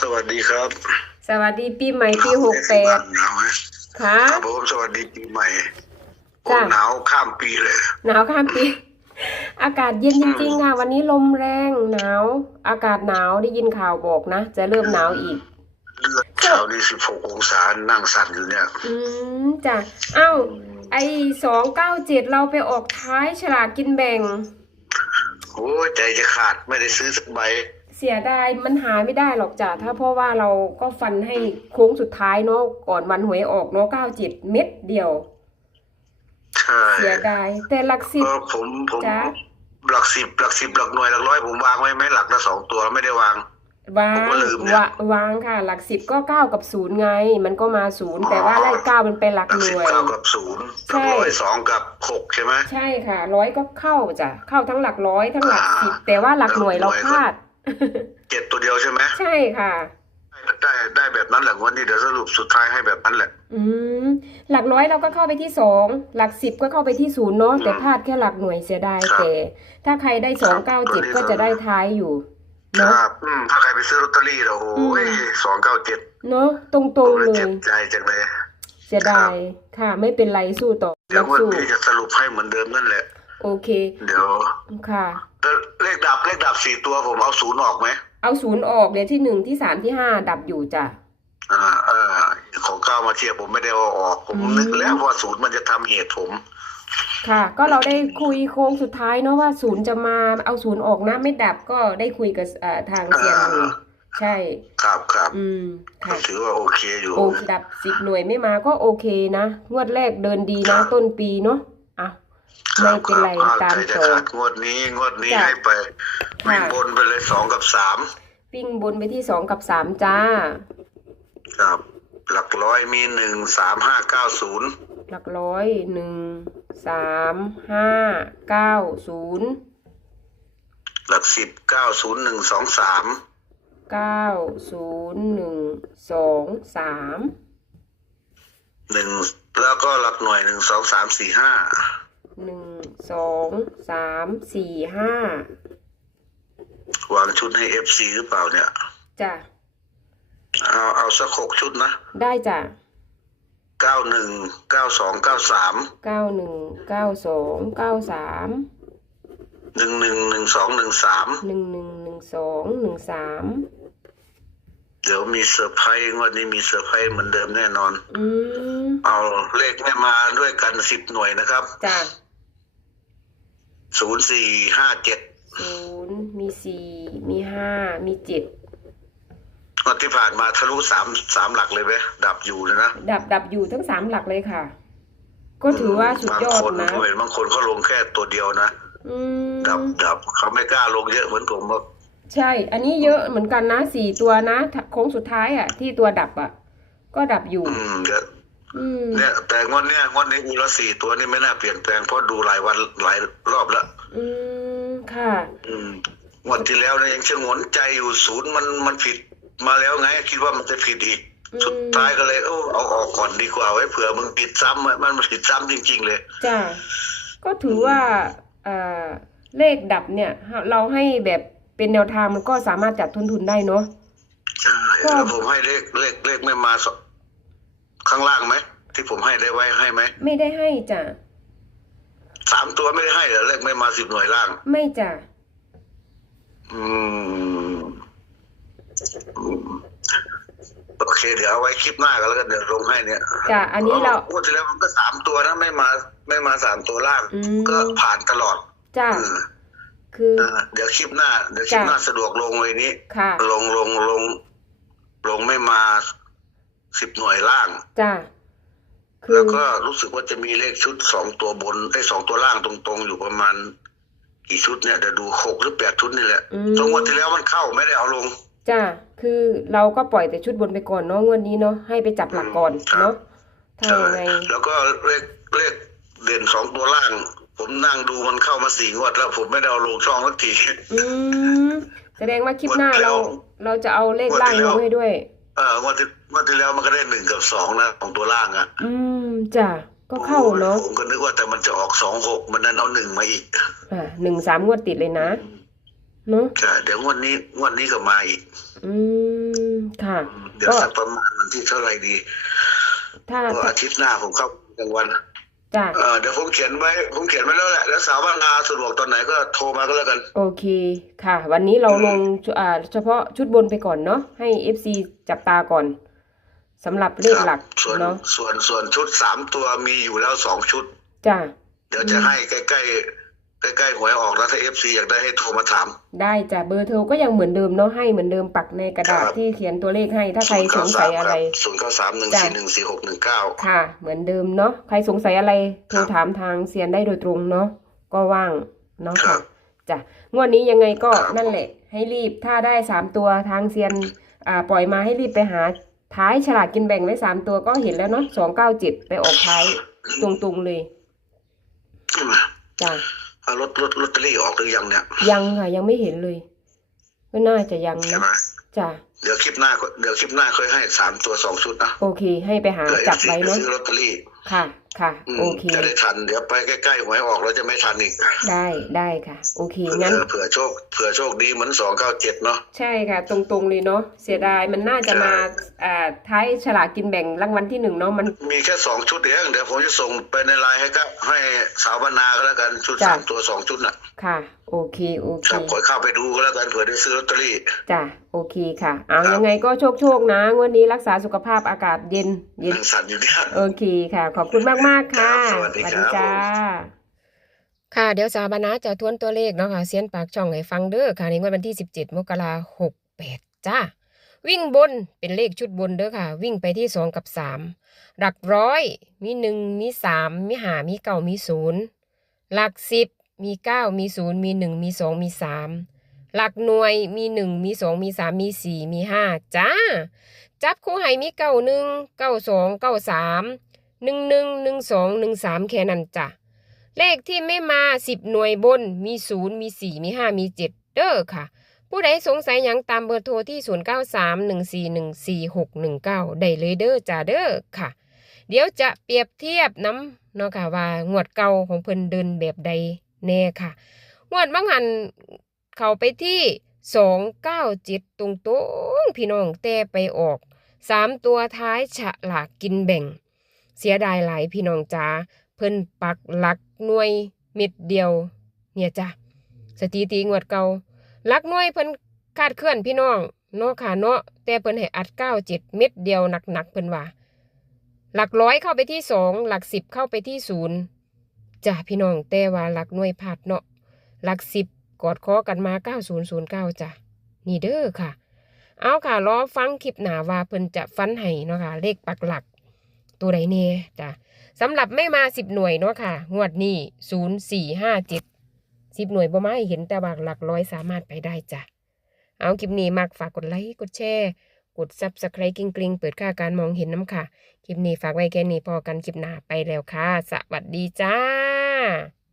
สวัสดีครับ สวัสดีปีใหม่ปีหกแปดหนาวไหมค่ะครับผมสวัสดีปีใหม่โอ้จ้ะหนาวข้ามปีเลย หนาวข้ามปี อากาศเย็นจริงๆค่ะ วันนี้ลมแรงหนาว อากาศหนาวได้ยินข่าวบอกนะ จะเริ่มหนาวอีกเลือดเช้านี่สิบหกองศา นั่งสั่นอยู่เนี่ย อืมจ้ะเอ้า ไอสองเก้าเจ็ดเราไปออกท้ายฉลากกินแบ่ง โอ้ยใจจะขาดไม่ได้ซื้อสักใบเสียดายมันหาไม่ได้หรอกจ้ะถ้าเพราะว่าเราก็ฟันให้โค้งสุดท้ายเนาะก่อนวันหวยออกเนาะเก้าเจ็ดเม็ดเดียว ใช่เสียดาย แต่หลักสิบเออผมผมจ๊ะหลักสิบหลักสิบหลักหน่วยหลักร้อยผมวางไว้ไหมหลักละสองตัวไม่ได้วาง วางผมก็ลืมเนี่ยวะวางค่ะ หลักสิบก็เก้ากับศูนย์ไง มันก็มาศูนย์แต่ว่าไล่เก้ามันเป็นหลักหลักหสิบน่วย เก้ากับศูนย์หใช่ลักร้อยสองกับหกใช่ไหม ใช่ค่ะ ร้อยก็เข้าจ้ะเข้าทั้งหลักร้อยทั้งหลักสิบแต่ว่าหลักหน่วยเราพลาด เจ็ดตัวเดียวใช่ไหมใช่ค่ะ ได้ได้แบบนั้นแหละวันนี้เดี๋ยวสรุปสุดท้ายให้แบบนั้นแหละ อืมหลักร้อยเราก็เข้าไปที่สองหลักสิบก็เข้าไปที่ศูนย์เนาะแต่พลาดแค่หลักหน่วยเสียดายครับ แต่ถ้าใครได้สองเก้าเจ็ดก็จะได้ท้ายอยู่คเนาะ รับอืมถ้าใครไปซื้อลอตเตอรี่เราโอ้ยสองเก้าเจ็ดเนาะตรงผมๆเลยเลเจ็ย บใจจังเลย เสียดายค่ะ ไม่เป็นไรสู้ต่อเดี๋ยววันสู้ นี้จะสรุปให้เหมือนเดิมนั่นแหละ โอเค เดี๋ยวค่ะแต่เลขดับเลขดับสี่ตัวผมเอาศูนย์ออกไหม เอาศูนย์ออกเดี๋ยวที่หนึ่งที่สามที่ห้าดับอยู่จ้ะอ่าเออของเก้ามาเทียบผมไม่ได้เอาออก ผมอืมนึกแล้วว่าศูนย์มันจะทำเหตุผม ค่ะ ก็เราได้คุยโค้งสุดท้ายเนาะว่าศูนย์จะมาเอาศูนย์ออกนะไม่ดับก็ได้คุยกับเอ่อทางเซียนอยู่ใช่ ครับครับอืมก็ค่ะถือว่าโอเคอยู่โอดับสิบหน่วยไม่มาก็โอเคนะงวดแรกเดินดีนะต้นปีเนาะอะค ไม่เป็นไรตามใจจะต่อขาดงวดนี้งวดนี้ให้ไปวิ่งบนไปเลยสองกับสามปิ้งบนไปที่สองกับสามจ้า ครับ หลักร้อยมีหนึ่งสามห้าเก้าศูนย์หลักร้อยหนึ่งสามห้าเก้าศูนย์หลักสิบเก้าศูนย์หนึ่งสองสามเก้าศูนย์หนึ่งสองสามหนึ่งแล้วก็หลักหน่วยหนึ่งสองสามสี่ห้า สองสามสี่ห้าวางชุดให้เอฟซีหรือเปล่าเนี่ย จ้ะ เอาเอาสักหกชุดนะได้จ้ะเก้าหนึ่งเก้าสองเก้าสามเก้าหนึ่งเก้าสองเก้าสามหนึ่งหนึ่งหนึ่งสองหนึ่งสามหนึ่งหนึ่งหนึ่งสองหนึ่งสามเดี๋ยวมีเซอร์ไพรส์งวันนี้มีเซอร์ไพรส์เหมือนเดิมแน่นอน อืมเอาเลขไม่มาด้วยกันสิบหน่วยนะครับ จ้ะ ศูนย์สี่ห้าเจ็ดศูนย์มีสี่มีห้ามีเจ็ดวันที่ผ่านมาทะลุสามสามหลักเลยไหมดับอยู่เลยนะ ดับดับอยู่ทั้งสามหลักเลยค่ะ ก็ถือว่าสุดยอดบางคนนะผมเห็นบางคนเขาลงแค่ตัวเดียวนะอืมดับดับเขาไม่กล้าลงเยอะเหมือนผมบอกใช่ อันนี้เยอะเหมือนกันนะสี่ตัวนะโค้งสุดท้ายอะ ที่ตัวดับอะ ก็ดับอยู่ อืมเดี๋ยวอืม เนี่ยแต่งวดเนี้ยงวดนี้อูละสี่ตัวนี่ไม่น่าเปลี่ยนแปลงเพราะดูหลายวันหลายรอบแล้วอืมค่ะ อืมงวดที่แล้วเนี่ยยังชะงนใจอยู่ศูนย์มันมันผิดมาแล้วไง คิดว่ามันจะผิดอีกอืมสุดท้ายก็เลยเออเอาออกก่อนดีกว่าไว้เผื่อมึงผิดซ้ำอะมันมันผิดซ้ำจริง ๆ เลยจ้าก็ถือว่าเอ่อเลขดับเนี่ย เราให้แบบเป็นแนวทางมันก็สามารถจัดทุนทุนได้เนาะใช่ก็แล้วผมให้เลขเลขเลขไม่มาส ข้างล่างไหมที่ผมให้ได้ไว้ให้ไหมไม่ได้ให้จ้ะสามตัวไม่ได้ให้เหรอเลขไม่มาสิบหน่วยล่าง ไม่จ้ะอืมอืมโอเค เดี๋ยวเอาไว้คลิปหน้ากันแล้วกันเดี๋ยวลงให้เนี่ยจ้ะอันนี้เรางวดที่แล้วมันก็สามตัวนะไม่มาไม่มาสามตัวล่าง อืมก็ผ่านตลอดจ้ะเออคือเออเดี๋ยวคลิปหน้า เดี๋ยวคลิปหน้าสะดวกลงเลยนี้ ค่ะ ลงลงลง ลงไม่มา สิบหน่วยล่าง จ้ะคือแล้วก็รู้สึกว่าจะมีเลขชุดสองตัวบนไอ้ยสองตัวล่างตรงๆ อยู่ประมาณ กี่ชุดเนี่ยเดี๋ยวดูหกหรือแปดชุดนี่แหละอืสองมวันที่แล้วมันเข้าไม่ได้เอาลง จ้ะคือเราก็ปล่อยแต่ชุดบนไปก่อนเนาะงวดนี้เนาะให้ไปจับหลักก่อนครับ เนาะถ้ายังไง แล้วก็เลขเลขเด่นสองตัวล่าง ผมนั่งดูมันเข้ามาสี่งวดแล้ว ผมไม่ได้เอาลงช่องสักที อืมแสดงว่าคลิปหน้าหมดแล้วเรา เราจะเอาเลขล่างหมดแล้ลวงให้ด้วย เอองวดที่ งวดที่แล้วมันก็ได้หนึ่งกับสองนะของตัวล่างอะ อืมจ้ะก็เข้าเนาะผมก็นึกว่าแต่มันจะออกสองหกมันนั้นเอาหนึ่งมาอีก อ่าหนึ่งสามงวดติดเลยนะเนาะใช่เดี๋ยวงวดนี้งวดนี้ก็มาอีก อืมค่ะ เดี๋ยวสักประมาณวันที่เท่าไหร่ดี ถ้าเพราะถ้าอาทิตย์หน้าผมเข้ากลางวันจ้ะเออเดี๋ยวผมเขียนไว้ผมเขียนไว้แล้วแหละ แล้วสาวบ้านนาสะดวกตอนไหนก็โทรมาก็แล้วกัน โอเคค่ะ วันนี้เราลงอ่าเฉพาะชุดบนไปก่อนเนาะให้ FC จับตาก่อน สำหรับเลขหลักส่วนเนาะส่วนส่วนชุดสามตัวมีอยู่แล้วสองชุดจ้ะเดี๋ยวจะให้ใกล้ใกล้ใกล้ใกล้ๆหวยออกแล้วถ้าเอฟซีอยากได้ให้โทรมาถาม ได้จ้ะเบอร์โทรก็ยังเหมือนเดิมเนาะให้เหมือนเดิมปักในกระดาษครับที่เขียนตัวเลขให้ถ้าใครสงสัยอะไรศูนย์เก้าสามหนึ่งสี่หนึ่งสี่หกหนึ่งเก้าค่ะ เหมือนเดิมเนาะใครสงสัยอะไรโทรครับถามทางเซียนได้โดยตรงเนาะก็ว่างเนาะครัค่ะบจ้ะงวดนี้ยังไงก็ครับนั่นแหละ ให้รีบถ้าได้สามตัวทางเซียนอ่าปล่อยมาให้รีบไปหา ท้ายฉลากกินแบ่งไว้สามตัวก็เห็นแล้วเนาะสองเก้าเจ็ดไปออกท้ายตรงๆเลยจ้ะเอารถรถลอตเตอรี่ออกหรือยังเนี่ย ยังค่ะยังไม่เห็นเลยก็น่าจะยังใช่นะไหมจ้ะเดี๋ยวคลิปหน้าก็เดี๋ยวคลิปหน้าค่อยให้สามตัวสองชุดนะโอเค ให้ไปหาเผื่อเอจัฟบซีไว้ไปเนาะซื้อลอตเตอรี่ ค่ะ ค่ะอืมโอเค จะได้ทัน เดี๋ยวไปใกล้ๆหวยออกแล้วจะไม่ทันอีก ได้ได้ค่ะ โอเคเผื่งั้นอเผื่อโชค เผื่อโชคดีเหมือนสองเก้าเจ็ดเนาะ ใช่ค่ะ ตรงๆเลยเนาะ เสียดาย มันน่าจะมาอ่าท้ายฉลากกินแบ่งรางวัลที่หนึ่งเนาะ มัน มีแค่สองชุดเอง เดี๋ยวผมจะส่งไปในไลน์ให้ก็ให้สาวบรรณาก็แล้วกัน ชุดจ้ะสามตัวสองชุดน่ะ ค่ะ โอเคโอเคครับขอเข้าไปดูก็แล้วกันเผื่อได้ซื้อลอตเตอรี่จ้ะโอเคค่ะ เอาครับยังไงก็โชคโชคๆนะงวดนี้รักษาสุขภาพอากาศเย็นเย็นนั่งสั่นอยู่เนี่ยโอเคค่ะ ขอบคุณมากมากๆค่ะครับสวัสดีครับจ้าค่ะเดี๋ยวสาบานะจะทวนตัวเลขเนาะค่ะเซียนปากช่องให้ฟังเด้อค่ะในงวดวันที่ 17 มกราคม68จ้าวิ่งบนเป็นเลขชุดบนเด้อค่ะ วิ่งไปที่2กับ3หลักร้อยมี1มี3มีหามีเก้ามีศูนย์หลัก10 มี 9 มี 0 มี 1 มี 2 มี 3 หลักหน่วยมี 1 มี 2 มี 3 มี 4 มี 5 จ้า จับคู่ให้มีเก้าหนึ่งเก้าสองเก้าสามหนึ่งหนึ่งหนึ่งสองหนึ่งสามแค่นั้นจ้ะเลขที่ไม่มาสิบหน่วยบนมีศูนย์มีสี่มีห้ามีเจ็ดเด้อค่ะ ผู้ใดสงสัยยังตามเบอร์โทรที่ศูนย์เก้าสามหนึ่งสี่หนึ่งสี่หกหนึ่งเก้าได้เลยเด้อจ้าเด้อค่ะ เดี๋ยวจะเปรียบเทียบน้ำเนาะค่ะว่างวดเก่าของเพิ่นเดินแบบใด แน่ค่ะงวดบางหันเข้าไปที่สองเก้าจ็ดตรงตรงๆพี่น้องแต่ไปออกสามตัวท้ายฉลากกินแบ่ง เสียดายหลายพี่น้องจ้าเพิ่นปักหลักหน่วยเม็ดเดียว เนี่ยจ้ะสถิติงวดเก่าหลักหน่วยเพิ่นคาดเคลื่อนพี่น้องเนาะค่ะเนาะแต่เพิ่นให้อัดเก้าเจ็ดเม็ดเดียวหนักๆเพิ่นว่าหลักร้อยเข้าไปที่สองหลักสิบเข้าไปที่ศูนย์ จ้ะพี่น้องแต่ว่าหลักหน่วยพาดเนาะหลักสิบกอดคอกันมา 9009จ้ะนี่เด้อค่ะ เอาค่ะรอฟังคลิปหนาว่าเพิ่นจะฟันให้เนาะค่ะ เลขปักหลัก ตัวใดเน่จ้ะสำหรับไม่มาสิบหน่วยเนาะค่ะ งวดนี้ศูนย์สี่ห้าเจ็ดสิบหน่วยบ่มาให้เห็นแต่ว่าหลักร้อยสามารถไปได้จ้ะเอาคลิปนี้มักฝากกดไลค์กดแชร์ กดซับสไครต์กริงเปิดค่าการมองเห็นน้ำค่ะ คลิปนี้ฝากไว้แค่นี้พอกันคลิปหน้าไปแล้วค่ะ สวัสดีจ้า